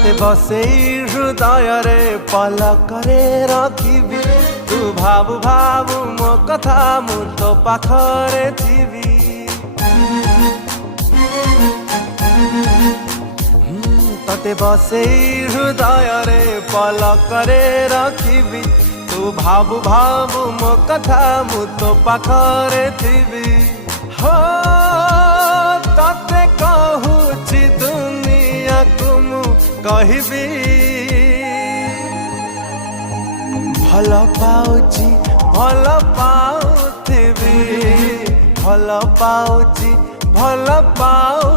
तते बसेई हृदय रे पलकरे रखिबी तू भाबु भाबु मो कथा मु तो पाखरे थिबी तते बसेई हृदय रे पलकरे रखिबी तू भाबु भाबु मो कथा मु तो पाखरे थिबी हो तते कहूची दुनिया को मु कहबी भल पाउची भल पाउथिबी भल पाउची भल पाउ